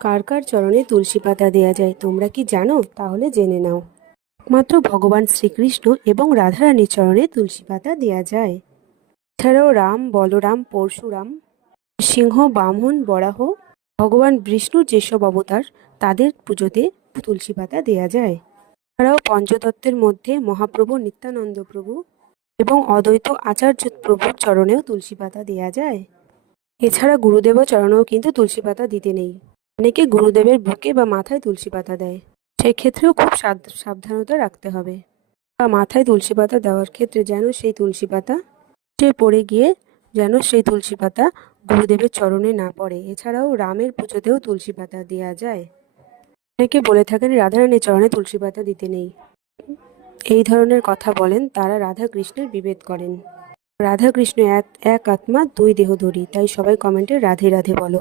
কার কার চরণে তুলসী পাতা দেয়া যায় তোমরা কি জানো? তাহলে জেনে নাও। মাত্র ভগবান শ্রীকৃষ্ণ এবং রাধারানীর চরণে তুলসী পাতা দেয়া যায়। এছাড়াও রাম, বলরাম, পরশুরাম, সিংহ, বামন, বরাহ, ভগবান বিষ্ণুর যেসব অবতার তাদের পুজোতে তুলসী পাতা দেয়া যায়। এছাড়াও পঞ্চতত্ত্বের মধ্যে মহাপ্রভু নিত্যানন্দ প্রভু এবং অদ্বৈত আচার্য প্রভুর চরণেও তুলসী পাতা দেয়া যায়। এছাড়া গুরুদেবের চরণেও কিন্তু তুলসী পাতা দিতে নেই। অনেকে গুরুদেবের বুকে বা মাথায় তুলসী পাতা দেয়, সেক্ষেত্রেও খুব সাবধানতা রাখতে হবে। বা মাথায় তুলসী পাতা দেওয়ার ক্ষেত্রে যেন সেই তুলসী পাতা পড়ে গিয়ে সেই তুলসী পাতা গুরুদেবের চরণে না পড়ে। এছাড়াও রামের পুজোতেও তুলসী পাতা দেওয়া যায়। অনেকে বলে থাকেন রাধারানীর চরণে তুলসী পাতা দিতে নেই। এই ধরনের কথা বলেন তারা রাধা কৃষ্ণের বিভেদ করেন। রাধা কৃষ্ণ এক আত্মা দুই দেহধারী, তাই সবাই কমেন্টে রাধে রাধে বলো।